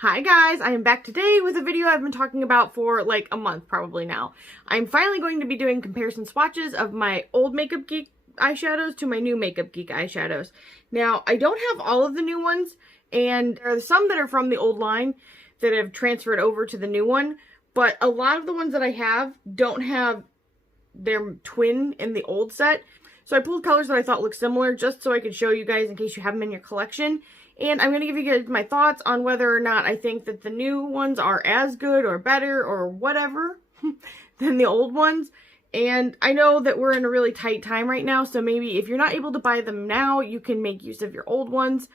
Hi guys, I am back today with a video I've been talking about for like a month probably now. I'm finally going to be doing comparison swatches of my old Makeup Geek eyeshadows to my new Makeup Geek eyeshadows. Now, I don't have all of the new ones, and there are some that are from the old line that have transferred over to the new one, but a lot of the ones that I have don't have their twin in the old set. So I pulled colors that I thought looked similar just so I could show you guys in case you have them in your collection. And I'm going to give you guys my thoughts on whether or not I think that the new ones are as good or better or whatever than the old ones. And I know that we're in a really tight time right now, so maybe if you're not able to buy them now, you can make use of your old ones.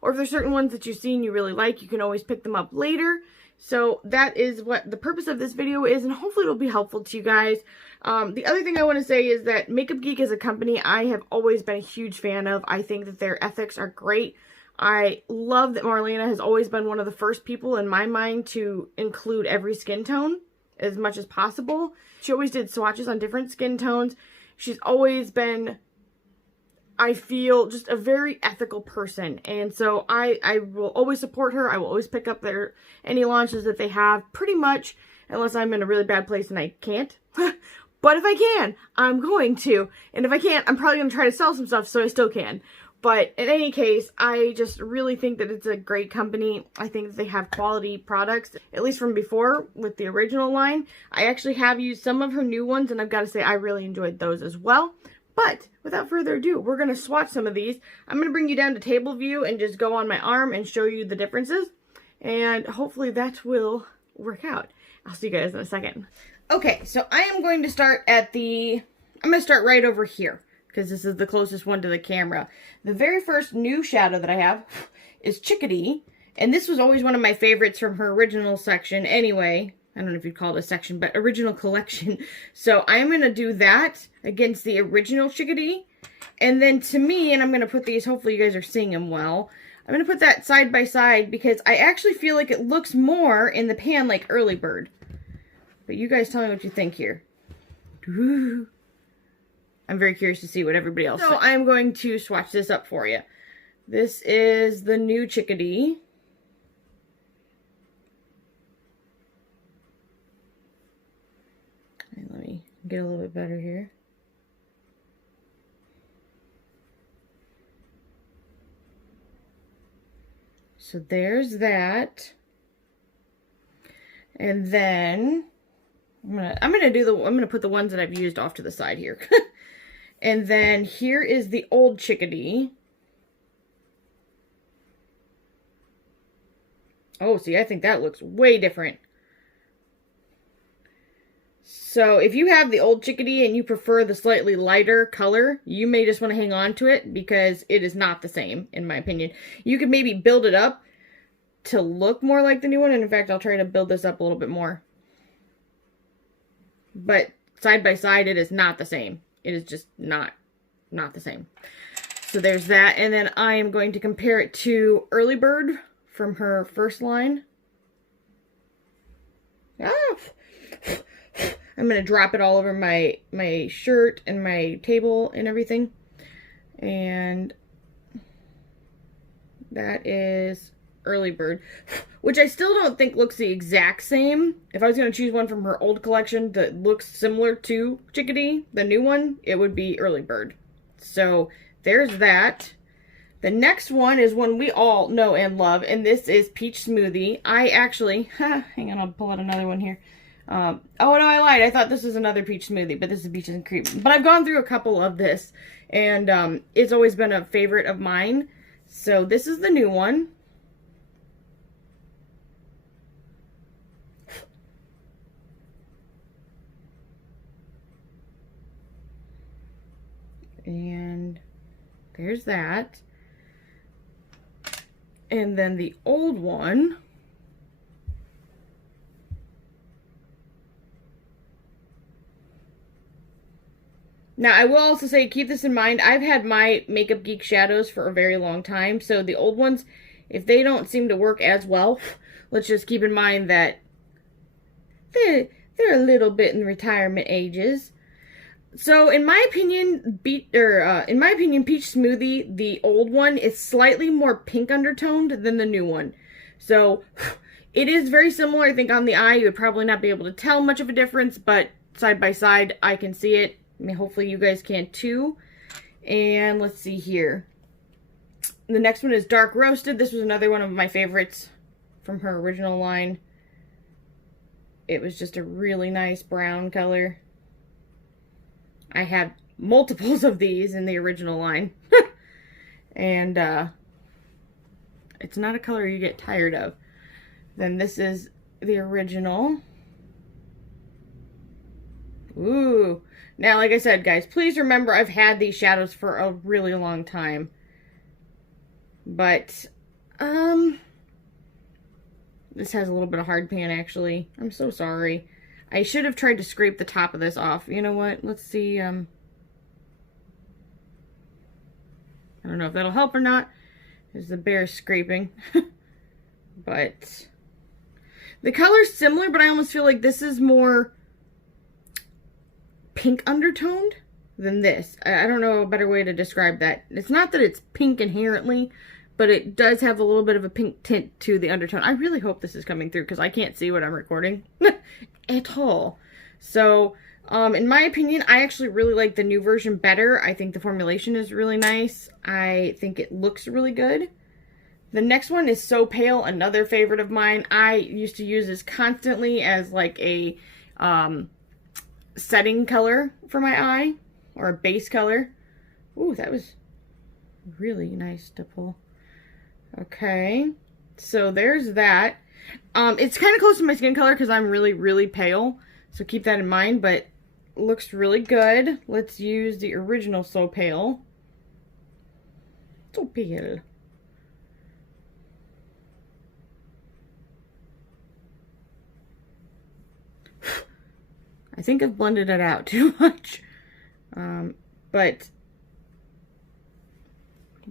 Or if there's certain ones that you've seen you really like, you can always pick them up later. So that is what the purpose of this video is, and hopefully it'll be helpful to you guys. The other thing I want to say is that Makeup Geek as a company, I have always been a huge fan of. I think that their ethics are great. I love that Marlena has always been one of the first people in my mind to include every skin tone as much as possible. She always did swatches on different skin tones. She's always been, I feel, just a very ethical person. And so I will always support her. I will always pick up any launches that they have, pretty much, unless I'm in a really bad place and I can't. But if I can, I'm going to. And if I can't, I'm probably going to try to sell some stuff so I still can. But in any case, I just really think that it's a great company. I think that they have quality products, at least from before with the original line. I actually have used some of her new ones, and I've got to say I really enjoyed those as well. But without further ado, we're going to swatch some of these. I'm going to bring you down to table view and just go on my arm and show you the differences. And hopefully that will work out. I'll see you guys in a second. Okay, so I am going to start I'm going to start right over here, because this is the closest one to the camera. The very first new shadow that I have is Chickadee, and this was always one of my favorites from her original section anyway. I don't know if you'd call it a section, but original collection. So I'm going to do that against the original Chickadee, and then to me, and I'm going to put these, hopefully you guys are seeing them well, I'm going to put that side by side because I actually feel like it looks more in the pan like Early Bird. But you guys tell me what you think here. Ooh. I'm very curious to see what everybody else says. So I'm going to swatch this up for you. This is the new Chickadee. Okay, let me get a little bit better here. So there's that. And then I'm gonna put the ones that I've used off to the side here. And then here is the old Chickadee. Oh, see, I think that looks way different. So if you have the old Chickadee and you prefer the slightly lighter color, you may just want to hang on to it because it is not the same, in my opinion. You could maybe build it up to look more like the new one. And in fact, I'll try to build this up a little bit more. But side by side, it is not the same. It is just not the same. So there's that. And then I am going to compare it to Early Bird from her first line. Ah! I'm going to drop it all over my shirt and my table and everything. And that is Early Bird, which I still don't think looks the exact same. If I was going to choose one from her old collection that looks similar to Chickadee, the new one, it would be Early Bird. So there's that. The next one is one we all know and love, and this is Peach Smoothie. I actually, hang on, I'll pull out another one here. Oh no, I lied. I thought this was another Peach Smoothie, but this is Peaches and Cream. But I've gone through a couple of this, and it's always been a favorite of mine. So this is the new one. And there's that. And then the old one. Now, I will also say, keep this in mind, I've had my Makeup Geek shadows for a very long time. So the old ones, if they don't seem to work as well, let's just keep in mind that they're a little bit in retirement ages. So in my opinion, Peach Smoothie, the old one, is slightly more pink undertoned than the new one. So it is very similar. I think on the eye, you would probably not be able to tell much of a difference, but side by side, I can see it. I mean, hopefully you guys can too. And let's see here. The next one is Dark Roasted. This was another one of my favorites from her original line. It was just a really nice brown color. I had multiples of these in the original line. And it's not a color you get tired of. Then this is the original. Ooh. Now, like I said, guys, please remember I've had these shadows for a really long time. But, this has a little bit of hard pan, actually. I'm so sorry. I should have tried to scrape the top of this off. You know what? Let's see, I don't know if that'll help or not. There's the bare scraping. But the color's similar, but I almost feel like this is more pink undertoned than this. I don't know a better way to describe that. It's not that it's pink inherently, but it does have a little bit of a pink tint to the undertone. I really hope this is coming through because I can't see what I'm recording at all. So, in my opinion, I actually really like the new version better. I think the formulation is really nice. I think it looks really good. The next one is So Pale, another favorite of mine. I used to use this constantly as like a setting color for my eye, or a base color. Ooh, that was really nice to pull. Okay, so there's that. It's kind of close to my skin color because I'm really, really pale, so keep that in mind, but looks really good. Let's use the original So Pale. So Pale. I think I've blended it out too much. But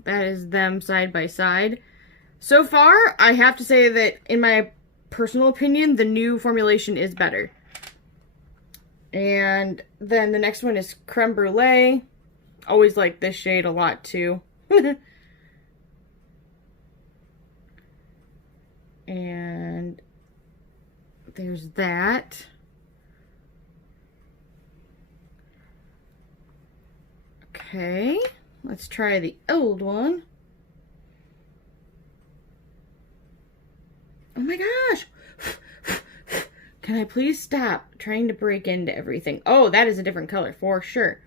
that is them side by side. So far, I have to say that in my personal opinion, the new formulation is better. And then the next one is Creme Brulee. Always like this shade a lot too. And there's that. Okay, let's try the old one. Oh my gosh! Can I please stop trying to break into everything? Oh, that is a different color for sure.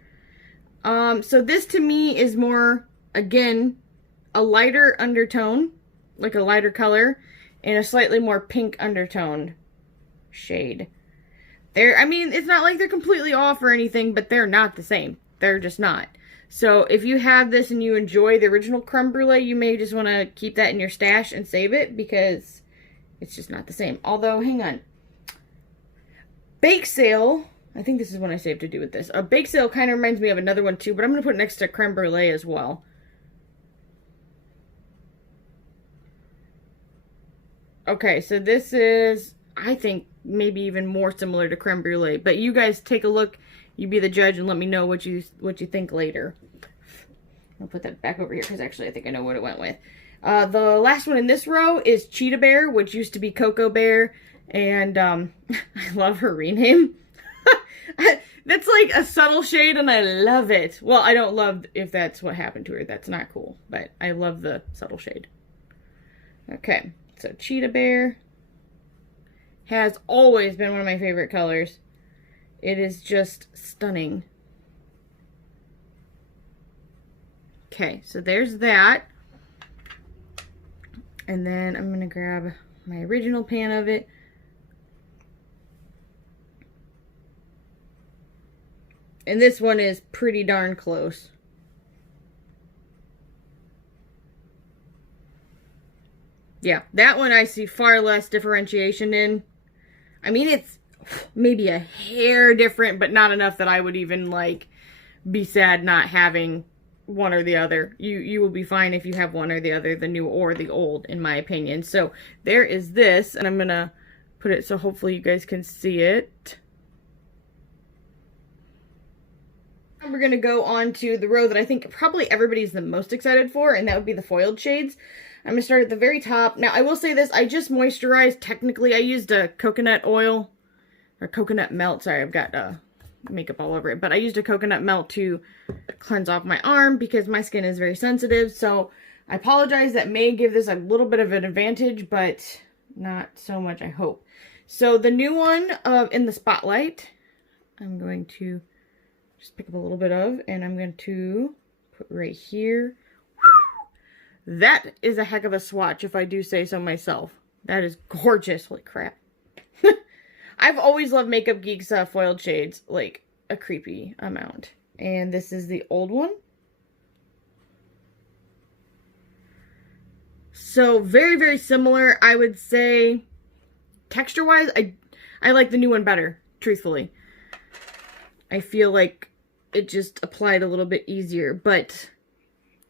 So this to me is more, again, a lighter undertone, like a lighter color, and a slightly more pink undertone shade. I mean, it's not like they're completely off or anything, but they're not the same. They're just not. So if you have this and you enjoy the original Creme Brulee, you may just want to keep that in your stash and save it because it's just not the same. Although, hang on. Bake Sale, I think this is one I saved to do with this. Bake Sale kind of reminds me of another one too, but I'm going to put it next to Creme Brulee as well. Okay, so this is, I think, maybe even more similar to Creme Brulee. But you guys take a look. You be the judge and let me know what you think later. I'll put that back over here because actually I think I know what it went with. The last one in this row is Cheetah Bear, which used to be Cocoa Bear. And I love her rename. That's like a subtle shade and I love it. Well, I don't love if that's what happened to her. That's not cool. But I love the subtle shade. Okay, so Cheetah Bear has always been one of my favorite colors. It is just stunning. Okay, so there's that. And then I'm going to grab my original pan of it. And this one is pretty darn close. Yeah, that one I see far less differentiation in. I mean, it's maybe a hair different, but not enough that I would even, like, be sad not having one or the other. You will be fine if you have one or the other, the new or the old, in my opinion. So, there is this, and I'm going to put it so hopefully you guys can see it. And we're going to go on to the row that I think probably everybody's the most excited for, and that would be the foiled shades. I'm going to start at the very top. Now, I will say this. I just moisturized. Technically, I used a coconut oil. Or coconut melt. Sorry, I've got makeup all over it. But I used a coconut melt to cleanse off my arm because my skin is very sensitive. So I apologize. That may give this a little bit of an advantage, but not so much, I hope. So the new one in the Spotlight, I'm going to just pick up a little bit of, and I'm going to put right here. That is a heck of a swatch, if I do say so myself. That is gorgeous. Holy crap. I've always loved Makeup Geek's foiled shades, like a creepy amount. And this is the old one. So very, very similar. I would say texture-wise, I like the new one better, truthfully. I feel like it just applied a little bit easier, but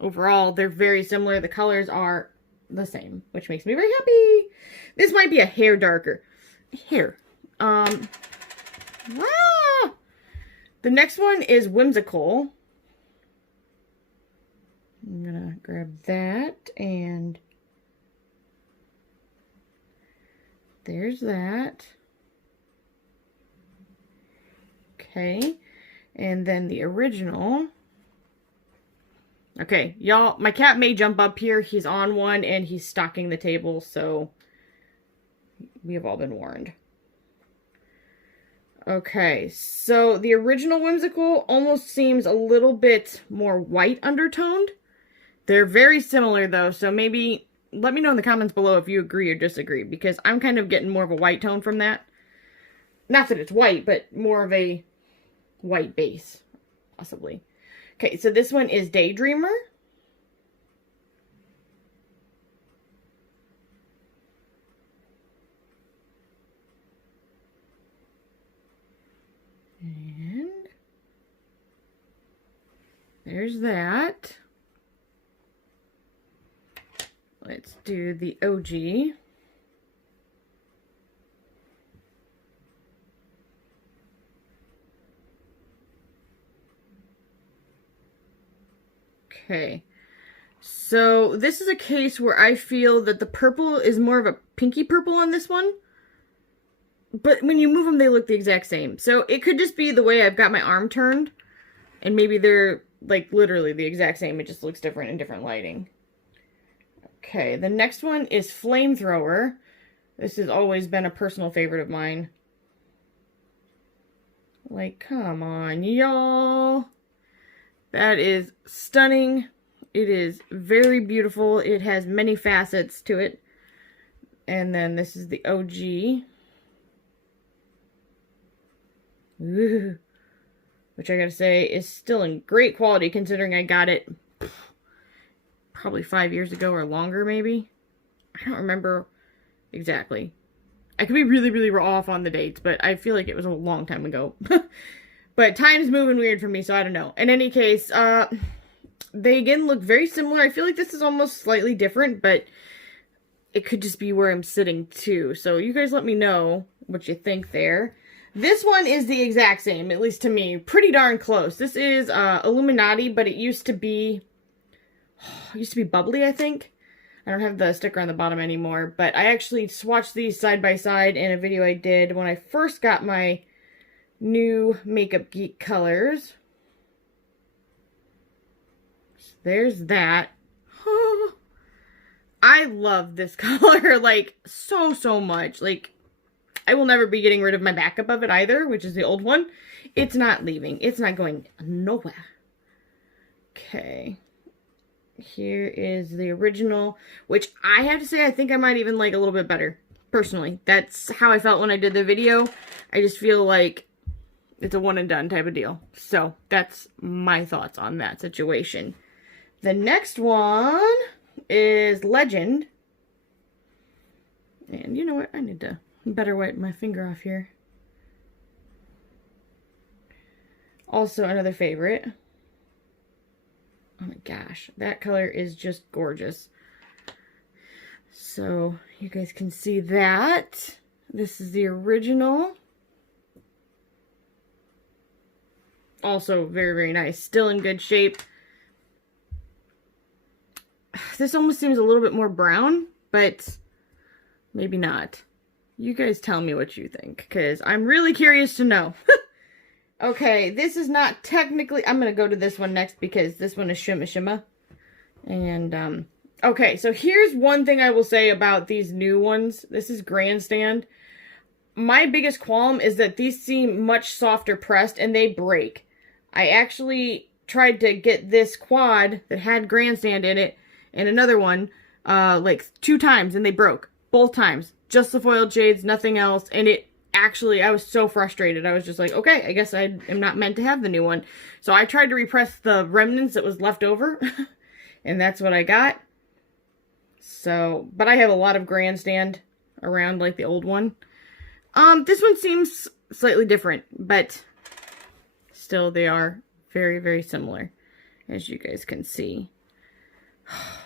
overall, they're very similar. The colors are the same, which makes me very happy. This might be a hair darker. Hair. The next one is Whimsical. I'm gonna grab that, and there's that. Okay, and then the original. Okay, y'all, my cat may jump up here. He's on one, and he's stalking the table, so we have all been warned. Okay, so the original Whimsical almost seems a little bit more white undertoned. They're very similar, though, so maybe let me know in the comments below if you agree or disagree, because I'm kind of getting more of a white tone from that. Not that it's white, but more of a white base, possibly. Okay, so this one is Daydreamer. And there's that. Let's do the OG. Okay, so this is a case where I feel that the purple is more of a pinky purple on this one. But when you move them, they look the exact same. So it could just be the way I've got my arm turned. And maybe they're, like, literally the exact same. It just looks different in different lighting. Okay, the next one is Flamethrower. This has always been a personal favorite of mine. Like, come on, y'all. That is stunning. It is very beautiful. It has many facets to it. And then this is the OG. Ooh. Which I gotta say is still in great quality considering I got it probably 5 years ago or longer, maybe. I don't remember exactly. I could be really, really off on the dates, but I feel like it was a long time ago. But time's moving weird for me, so I don't know. In any case, they again look very similar. I feel like this is almost slightly different, but it could just be where I'm sitting too. So you guys let me know what you think there. This one is the exact same, at least to me. Pretty darn close. This is Illuminati, but it used to be bubbly, I think. I don't have the sticker on the bottom anymore, but I actually swatched these side by side in a video I did when I first got my new Makeup Geek colors. So there's that. I love this color, like, so much. Like, I will never be getting rid of my backup of it either, which is the old one. It's not leaving. It's not going nowhere. Okay. Here is the original, which I have to say I think I might even like a little bit better, personally. That's how I felt when I did the video. I just feel like it's a one and done type of deal. So that's my thoughts on that situation. The next one is Legend. And you know what? I need to better wipe my finger off here. Also another favorite. Oh my gosh, that color is just gorgeous. So you guys can see that. This is the original. Also very nice. Still in good shape. this almost seems a little bit more brown, but maybe not. You guys tell me what you think, because I'm really curious to know. Okay, this is not technically... I'm going to go to this one next because this one is Shimma Shimma. And, okay, so here's one thing I will say about these new ones. This is Grandstand. My biggest qualm is that these seem much softer pressed and they break. I actually tried to get this quad that had Grandstand in it and another one, like 2 times, and they broke. Both times. Just the foiled shades, nothing else. And it actually, I was so frustrated. I was just like, okay, I guess I am not meant to have the new one. So I tried to repress the remnants that was left over. And that's what I got. So, but I have a lot of Grandstand around like the old one. This one seems slightly different, but still they are very, very similar, as you guys can see.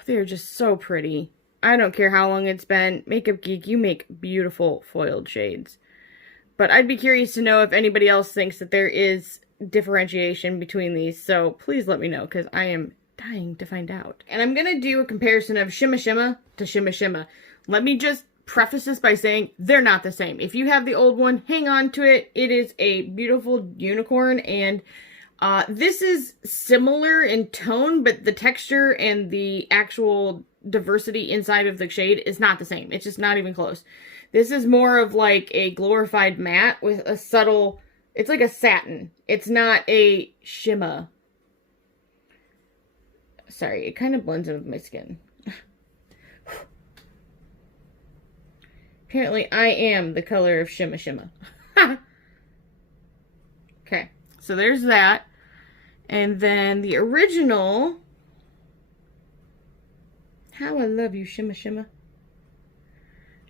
They're just so pretty. I don't care how long it's been. Makeup Geek, you make beautiful foiled shades. But I'd be curious to know if anybody else thinks that there is differentiation between these. So please let me know, because I am dying to find out. And I'm going to do a comparison of Shimma Shimma to Shimma Shimma. Let me just preface this by saying they're not the same. If you have the old one, hang on to it. It is a beautiful unicorn, and this is similar in tone, but the texture and the actual diversity inside of the shade is not the same. It's just not even close. This is more of like a glorified matte with a subtle, it's like a satin. It's not a shimmer. Sorry, it kind of blends in with my skin. Apparently I am the color of Shimma Shimma. Okay, so there's that. And then the original... How I love you, Shimma Shimma.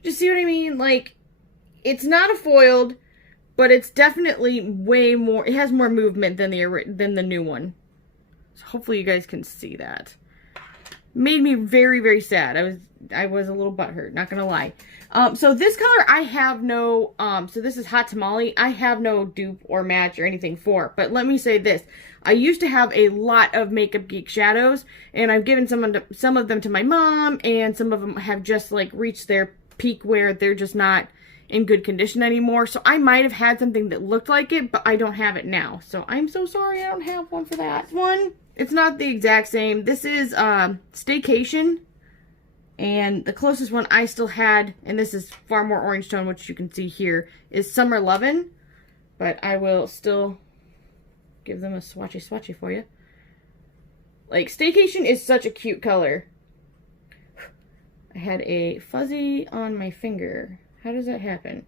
Just see what I mean? Like, it's not a foiled, but it's definitely way more... It has more movement than the new one. So hopefully you guys can see that. Made me very, very sad. I was a little butthurt, not gonna lie. So this color I have no, so this is Hot Tamale. I have no dupe or match or anything for. But let me say this. I used to have a lot of Makeup Geek shadows, and I've given some of them to my mom, and some of them have just like reached their peak where they're just not in good condition anymore. So I might have had something that looked like it, but I don't have it now. So I'm so sorry I don't have one for that. One, it's not the exact same. This is Staycation. And the closest one I still had, and this is far more orange tone, which you can see here, is Summer Lovin'. But I will still give them a swatchy for you. Like, Staycation is such a cute color. I had a fuzzy on my finger. How does that happen?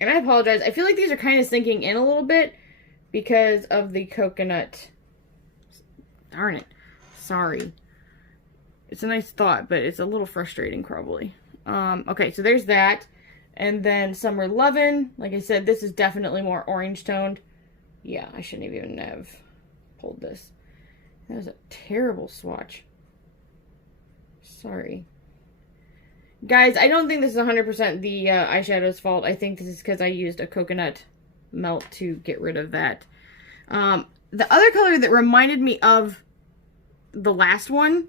And I apologize. I feel like these are kind of sinking in a little bit because of the coconut. Darn it. Sorry. It's a nice thought, but it's a little frustrating probably. Okay, so there's that. And then Summer Lovin'. Like I said, this is definitely more orange toned. Yeah, I shouldn't even have pulled this. That was a terrible swatch. Sorry. Guys, I don't think this is 100% the eyeshadow's fault. I think this is because I used a coconut melt to get rid of that. The other color that reminded me of the last one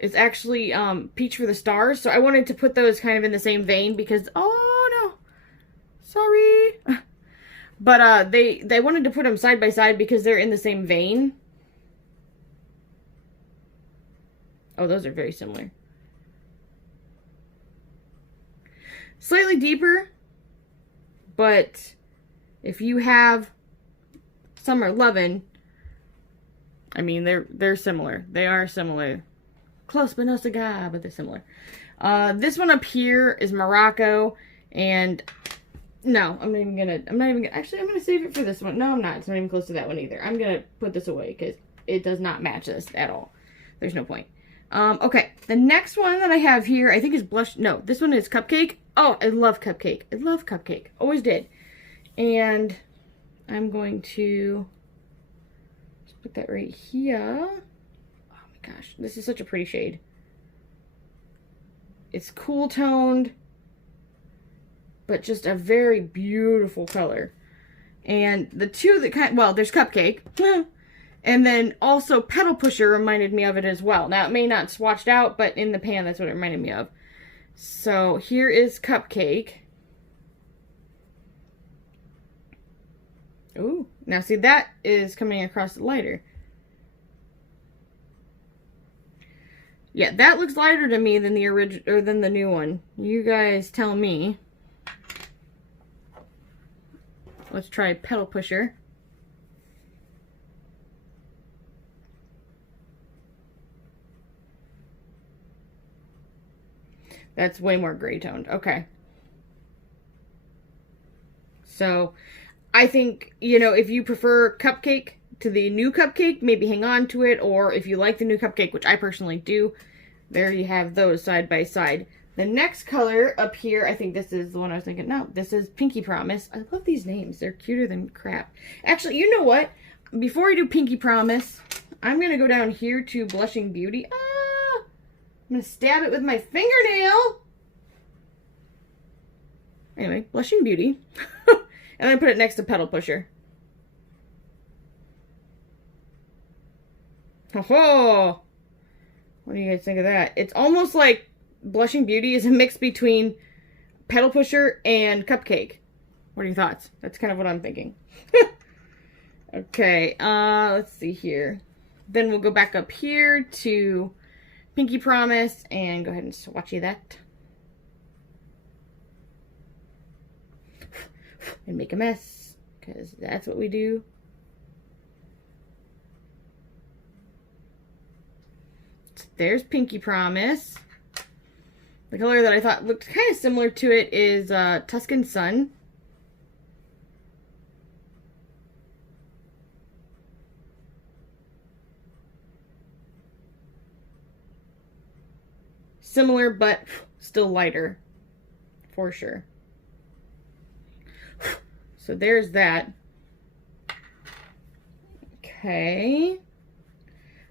is actually Peach for the Stars. So I wanted to put those kind of in the same vein because, oh no, sorry. But they wanted to put them side by side because they're in the same vein. Oh, those are very similar. Slightly deeper, but if you have Summer Lovin', I mean, they're similar. They are similar. Close but no cigar, but they're similar. This one up here is Morocco, and no, I'm not even gonna, actually, I'm gonna save it for this one. No, I'm not. It's not even close to that one either. I'm gonna put this away because it does not match this at all. There's no point. Okay, the next one that I have here, I think is Blush. No, this one is Cupcake. Oh, I love Cupcake. I love Cupcake. Always did. And I'm going to just put that right here. Oh my gosh, this is such a pretty shade. It's cool toned, but just a very beautiful color. And the two that well, there's Cupcake. And then also Pedal Pusher reminded me of it as well. Now, it may not swatched out, but in the pan, that's what it reminded me of. So here is Cupcake. Ooh, now see, that is coming across lighter. Yeah, that looks lighter to me than the original, or than the new one. You guys tell me. Let's try Pedal Pusher. That's way more gray toned. Okay. So, I think, you know, if you prefer Cupcake to the new Cupcake, maybe hang on to it. Or if you like the new Cupcake, which I personally do, there you have those side by side. The next color up here, I think this is the one I was thinking. No, this is Pinky Promise. I love these names. They're cuter than crap. Actually, you know what? Before I do Pinky Promise, I'm going to go down here to Blushing Beauty. Ah! I'm going to stab it with my fingernail. Anyway, Blushing Beauty. And then put it next to Pedal Pusher. Oh, what do you guys think of that? It's almost like Blushing Beauty is a mix between Pedal Pusher and Cupcake. What are your thoughts? That's kind of what I'm thinking. Okay, let's see here. Then we'll go back up here to Pinky Promise and go ahead and swatchy that. And make a mess, because that's what we do. So there's Pinky Promise. The color that I thought looked kind of similar to it is Tuscan Sun. Similar, but still lighter, for sure. So there's that. Okay.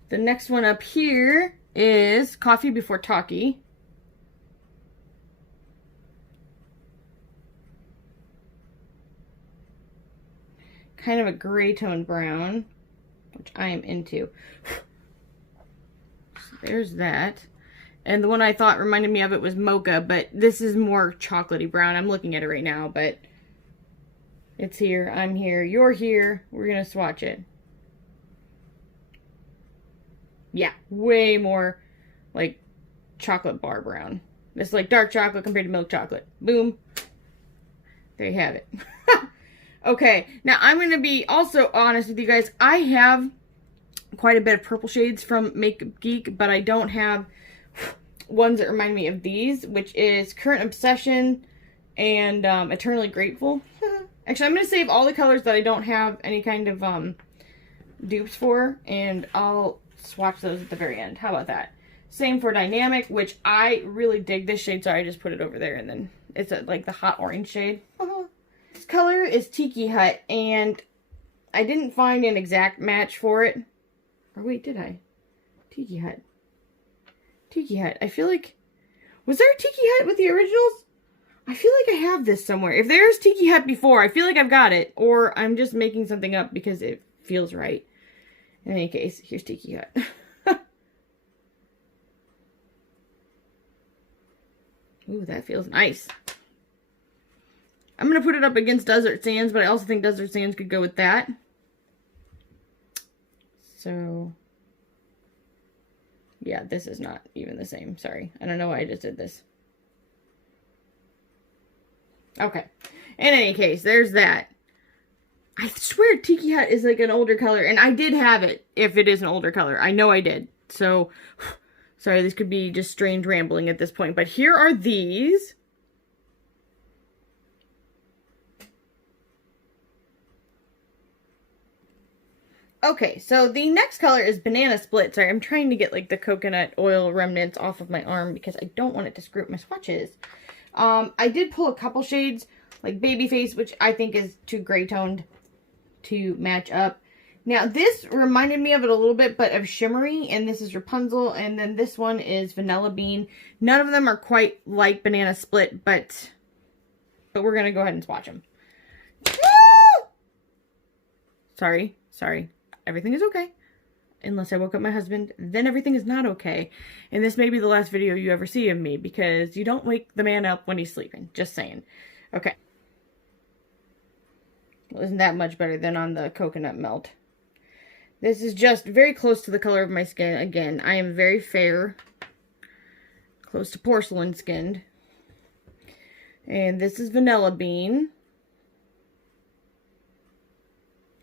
The next one up here is Coffee Before Talkie. Kind of a gray tone brown, which I am into. So there's that. And the one I thought reminded me of it was Mocha, but this is more chocolatey brown. I'm looking at it right now, but it's here, I'm here, you're here. We're going to swatch it. Yeah, way more like chocolate bar brown. This is like dark chocolate compared to milk chocolate. Boom. There you have it. Okay, now I'm going to be also honest with you guys. I have quite a bit of purple shades from Makeup Geek, but I don't have ones that remind me of these, which is Current Obsession and Eternally Grateful. Actually, I'm going to save all the colors that I don't have any kind of dupes for, and I'll swatch those at the very end. How about that? Same for Dynamic, which I really dig this shade. Sorry, I just put it over there, and then it's like the hot orange shade. This color is Tiki Hut, and I didn't find an exact match for it. Or wait, did I? Tiki Hut. Tiki Hut. I feel like... Was there a Tiki Hut with the originals? I feel like I have this somewhere. If there's Tiki Hut before, I feel like I've got it. Or I'm just making something up because it feels right. In any case, here's Tiki Hut. Ooh, that feels nice. I'm going to put it up against Desert Sands, but I also think Desert Sands could go with that. So, yeah, this is not even the same. Sorry. I don't know why I just did this. Okay. In any case, there's that. I swear Tiki Hut is like an older color, and I did have it if it is an older color. I know I did. So, sorry, this could be just strange rambling at this point, but here are these. Okay, so the next color is Banana Split. Sorry, I'm trying to get like the coconut oil remnants off of my arm because I don't want it to screw up my swatches. I did pull a couple shades, like Babyface, which I think is too gray toned to match up. Now, this reminded me of it a little bit, but of Shimmery, and this is Rapunzel, and then this one is Vanilla Bean. None of them are quite like Banana Split, but we're going to go ahead and swatch them. Sorry. Everything is okay. unless I woke up my husband, then everything is not okay. And this may be the last video you ever see of me, because you don't wake the man up when he's sleeping. Just saying. Okay. Well, isn't that much better than on the coconut melt? This is just very close to the color of my skin. Again, I am very fair. Close to porcelain skinned. And this is Vanilla Bean.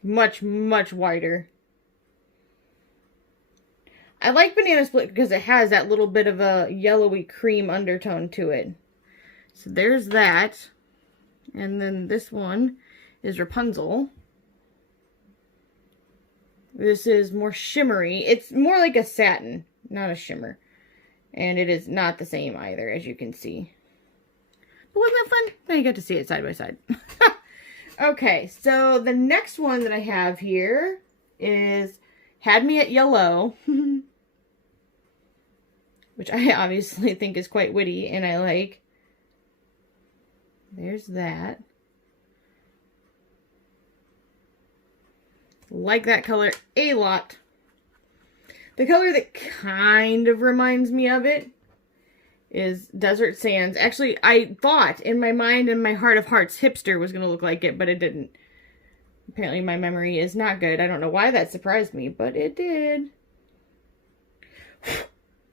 Much, much whiter. I like Banana Split because it has that little bit of a yellowy cream undertone to it. So there's that. And then this one is Rapunzel. This is more shimmery. It's more like a satin, not a shimmer. And it is not the same either, as you can see. But wasn't that fun? Now you get to see it side by side. Okay, so the next one that I have here is Had Me at Yellow. Which I obviously think is quite witty and I like. There's that. Like that color a lot. The color that kind of reminds me of it is Desert Sands. Actually, I thought in my mind and my heart of hearts Hipster was going to look like it, but it didn't. Apparently my memory is not good. I don't know why that surprised me, but it did.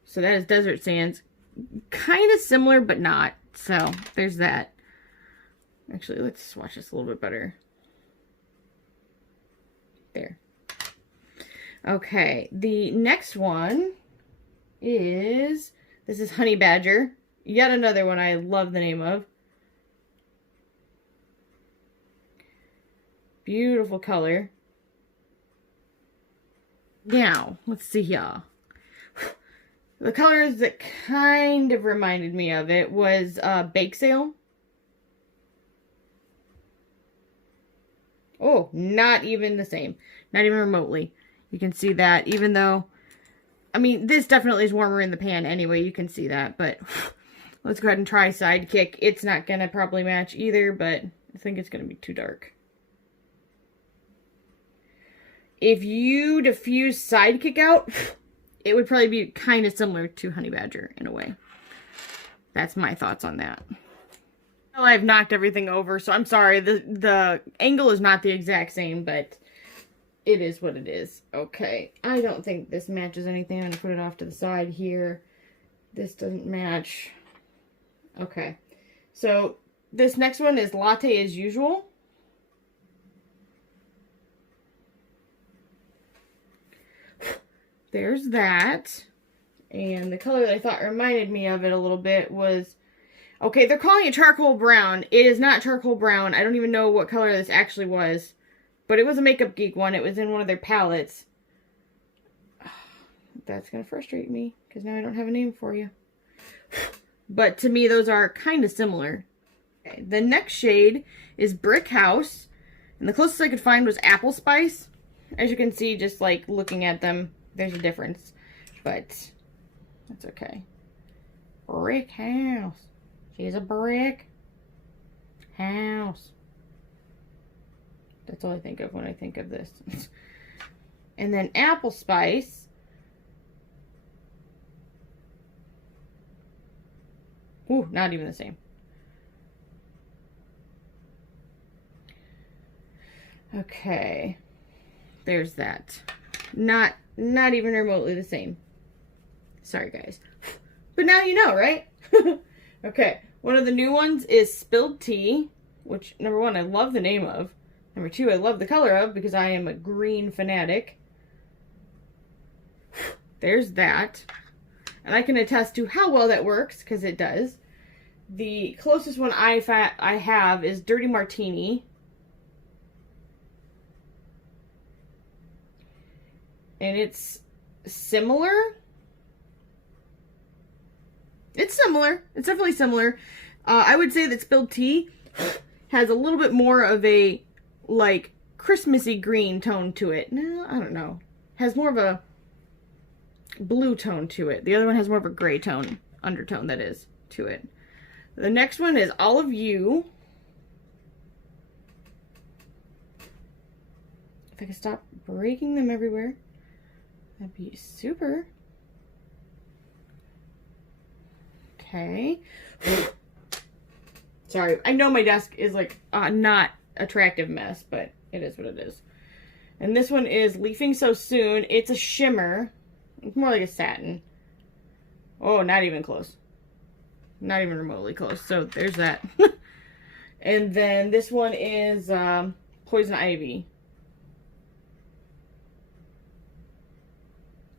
So that is Desert Sands. Kind of similar, but not. So there's that. Actually, let's swatch this a little bit better. There. Okay, the next one is, this is Honey Badger. Yet another one I love the name of. Beautiful color. Now, let's see here. The colors that kind of reminded me of it was Bake Sale. Oh, not even the same. Not even remotely. You can see that, even though, I mean, this definitely is warmer in the pan anyway. You can see that, but let's go ahead and try Sidekick. It's not going to probably match either, but I think it's going to be too dark. If you diffuse Sidekick out, it would probably be kind of similar to Honey Badger in a way. That's my thoughts on that. Well, I've knocked everything over, so I'm sorry. The angle is not the exact same, but it is what it is. Okay, I don't think this matches anything. I'm going to put it off to the side here. This doesn't match. Okay, so this next one is Latte as Usual. There's that. And the color that I thought reminded me of it a little bit was, okay, they're calling it charcoal brown. It is not charcoal brown. I don't even know what color this actually was. But it was a Makeup Geek one. It was in one of their palettes. That's going to frustrate me, because now I don't have a name for you. But to me, those are kind of similar. Okay, the next shade is Brick House. And the closest I could find was Apple Spice. As you can see, just like looking at them, there's a difference. But that's okay. Brick House. She's a brick house. That's all I think of when I think of this. And then Apple Spice. Ooh, not even the same. Okay. There's that. Not even remotely the same. Sorry, guys. But now you know, right? Okay. One of the new ones is Spilled Tea, which, number one, I love the name of. Number two, I love the color of, because I am a green fanatic. There's that. And I can attest to how well that works, because it does. The closest one I have is Dirty Martini. And it's similar. It's similar. It's definitely similar. I would say that Spilled Tea has a little bit more of a, like, Christmassy green tone to it. No, I don't know. Has more of a blue tone to it. The other one has more of a gray tone, undertone that is, to it. The next one is All of You. If I could stop breaking them everywhere. That'd be super. Okay. Sorry, I know my desk is like not attractive mess, but it is what it is. And this one is Leafing So Soon. It's a shimmer. It's more like a satin. Oh, not even close. Not even remotely close. So there's that. And then this one is Poison Ivy.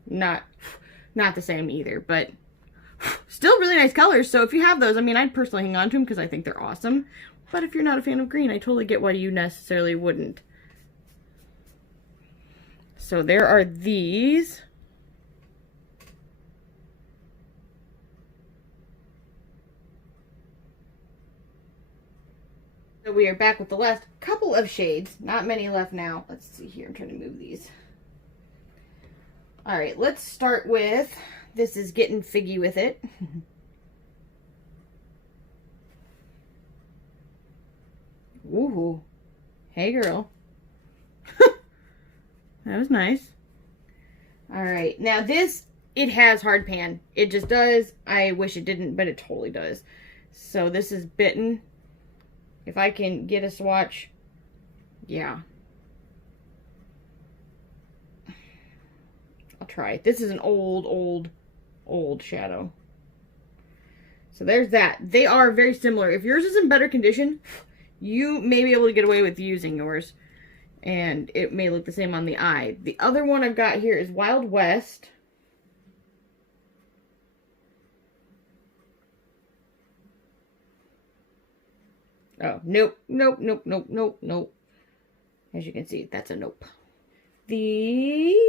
Not the same either, but still really nice colors. So if you have those, I mean, I'd personally hang on to them because I think they're awesome. But if you're not a fan of green, I totally get why you necessarily wouldn't. So there are these. So we are back with the last couple of shades. Not many left now. Let's see here. I'm trying to move these. All right, let's start with, this is Getting Figgy With It. Ooh. Hey, girl. That was nice. All right, now this, it has hard pan. It just does. I wish it didn't, but it totally does. So this is Bitten. If I can get a swatch, yeah. I'll try it. This is an old shadow. So there's that. They are very similar. If yours is in better condition, you may be able to get away with using yours. And it may look the same on the eye. The other one I've got here is Wild West. Oh, nope. As you can see, that's a nope. You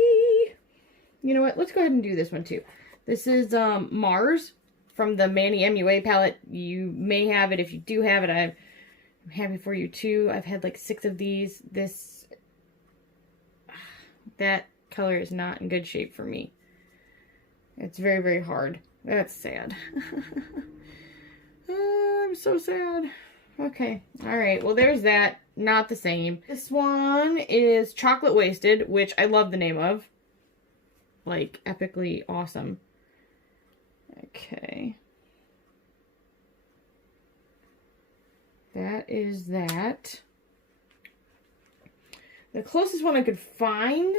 know what? Let's go ahead and do this one too. This is Mars from the Manny MUA palette. You may have it. If you do have it, I'm happy for you too. I've had like 6 of these. That color is not in good shape for me. It's very, very hard. That's sad. I'm so sad. Okay. All right. Well, there's that. Not the same. This one is Chocolate Wasted, which I love the name of. Like, epically awesome. Okay. That is that. The closest one I could find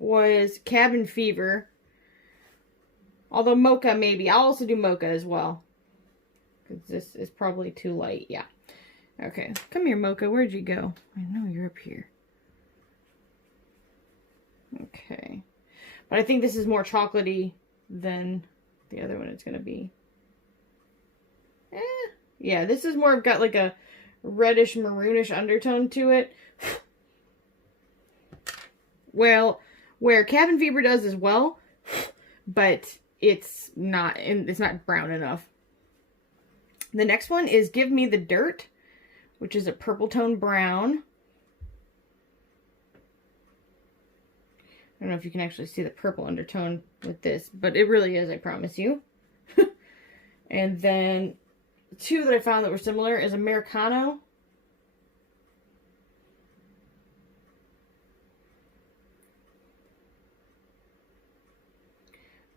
was Cabin Fever. Although Mocha maybe. I'll also do Mocha as well. Because this is probably too light. Yeah. Okay. Come here, Mocha. Where'd you go? I know you're up here. Okay. But I think this is more chocolatey than the other one it's going to be. Yeah, this is more got like a reddish maroonish undertone to it. Well, where Cabin Fever does as well, but it's not brown enough. The next one is Give Me the Dirt, which is a purple tone brown. I don't know if you can actually see the purple undertone with this, but it really is, I promise you. And then 2 that I found that were similar is Americano.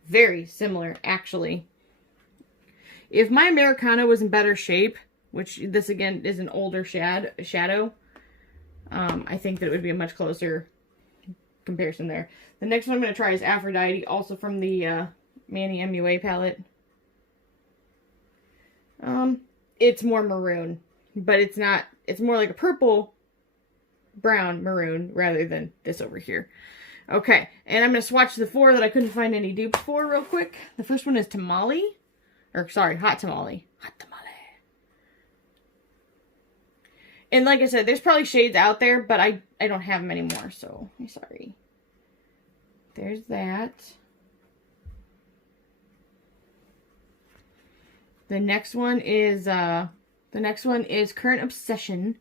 Very similar, actually. If my Americano was in better shape, which this again is an older shadow, I think that it would be a much closer comparison there. The next one I'm going to try is Aphrodite, also from the Manny MUA palette. It's more maroon, but it's not, it's more like a purple, brown, maroon, rather than this over here. Okay, and I'm going to swatch the 4 that I couldn't find any dupes for real quick. The first one is Tamale, or sorry, Hot Tamale. Hot Tamale. And like I said, there's probably shades out there, but I don't have them anymore, so I'm sorry. There's that. The next one is Current Obsession.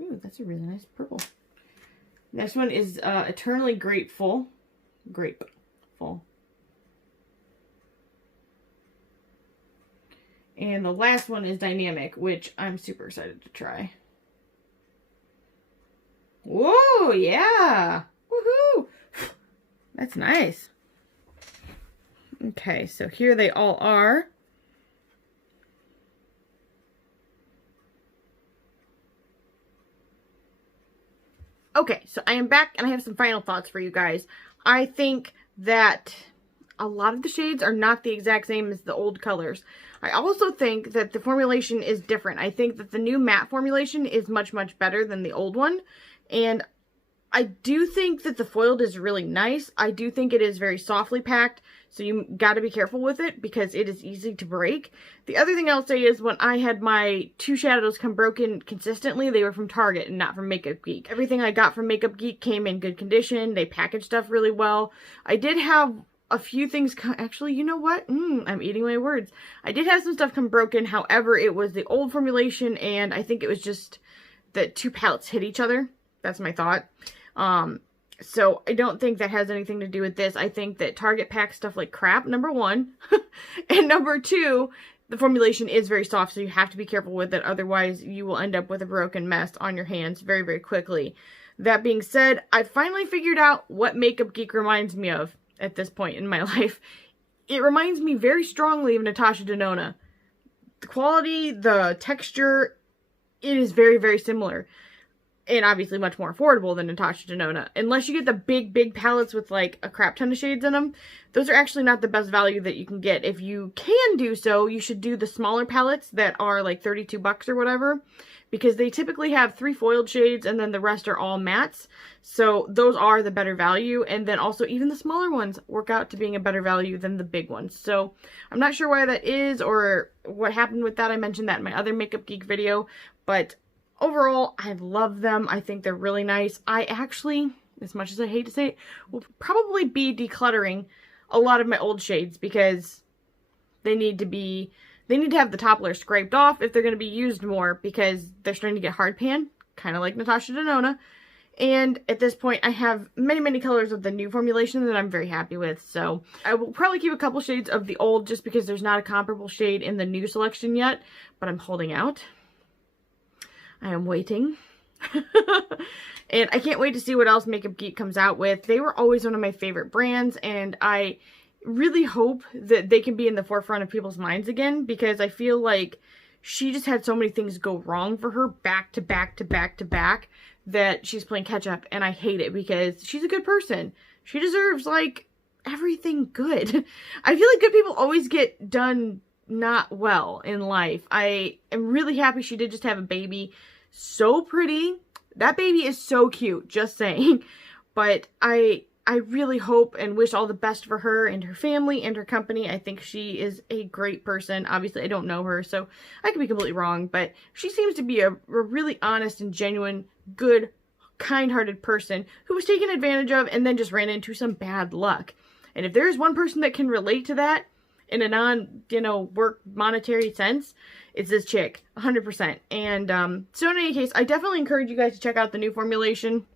Ooh, that's a really nice purple. Next one is Eternally Grateful. Grateful. And the last one is Dynamic, which I'm super excited to try. Whoa, yeah. Woohoo. That's nice. Okay, so here they all are. Okay, so I am back and I have some final thoughts for you guys. I think that a lot of the shades are not the exact same as the old colors. I also think that the formulation is different. I think that the new matte formulation is much, much better than the old one. And I do think that the foiled is really nice. I do think it is very softly packed, so you got to be careful with it because it is easy to break. The other thing I'll say is when I had my 2 shadows come broken consistently, they were from Target and not from Makeup Geek. Everything I got from Makeup Geek came in good condition. They packaged stuff really well. I did have a few things actually, you know what? I'm eating my words. I did have some stuff come broken. However, it was the old formulation, and I think it was just that 2 palettes hit each other. That's my thought. So I don't think that has anything to do with this. I think that Target packs stuff like crap, number 1. And number 2, the formulation is very soft, so you have to be careful with it. Otherwise, you will end up with a broken mess on your hands very, very quickly. That being said, I finally figured out what Makeup Geek reminds me of at this point in my life. It reminds me very strongly of Natasha Denona. The quality, the texture, it is very, very similar. And obviously much more affordable than Natasha Denona. Unless you get the big, big palettes with like a crap ton of shades in them, those are actually not the best value that you can get. If you can do so, you should do the smaller palettes that are like 32 bucks or whatever. Because they typically have 3 foiled shades and then the rest are all mattes. So those are the better value. And then also even the smaller ones work out to being a better value than the big ones. So I'm not sure why that is or what happened with that. I mentioned that in my other Makeup Geek video. But overall, I love them. I think they're really nice. I actually, as much as I hate to say it, will probably be decluttering a lot of my old shades because they need to have the top layer scraped off if they're going to be used more because they're starting to get hard pan, kind of like Natasha Denona. And at this point, I have many, many colors of the new formulation that I'm very happy with. So I will probably keep a couple shades of the old just because there's not a comparable shade in the new selection yet, but I'm holding out. I am waiting. And I can't wait to see what else Makeup Geek comes out with. They were always one of my favorite brands, and I really hope that they can be in the forefront of people's minds again because I feel like she just had so many things go wrong for her back to back to back to back that she's playing catch up, and I hate it because she's a good person. She deserves like everything good. I feel like good people always get done not well in life. I am really happy she did just have a baby. So pretty. That baby is so cute, just saying. But I really hope and wish all the best for her and her family and her company. I think she is a great person. Obviously, I don't know her, so I could be completely wrong, but she seems to be a really honest and genuine, good, kind-hearted person who was taken advantage of and then just ran into some bad luck. And if there's one person that can relate to that in a non, work monetary sense, it's this chick, 100%. And so in any case, I definitely encourage you guys to check out the new formulation.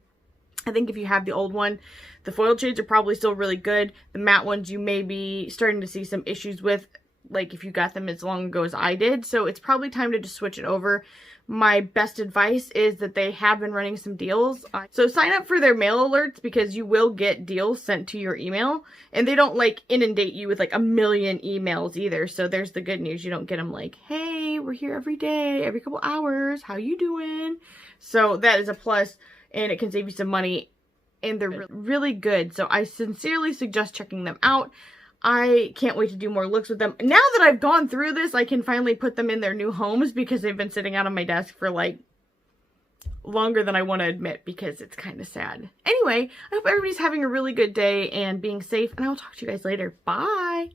I think if you have the old one, the foiled shades are probably still really good. The matte ones you may be starting to see some issues with, like if you got them as long ago as I did. So it's probably time to just switch it over. My best advice is that they have been running some deals. So sign up for their mail alerts because you will get deals sent to your email. And they don't like inundate you with like a million emails either. So there's the good news. You don't get them like, hey, we're here every day, every couple hours. How you doing? So that is a plus. And it can save you some money, and they're really good. So I sincerely suggest checking them out. I can't wait to do more looks with them. Now that I've gone through this, I can finally put them in their new homes because they've been sitting out on my desk for like longer than I want to admit because it's kind of sad. Anyway, I hope everybody's having a really good day and being safe, and I will talk to you guys later. Bye!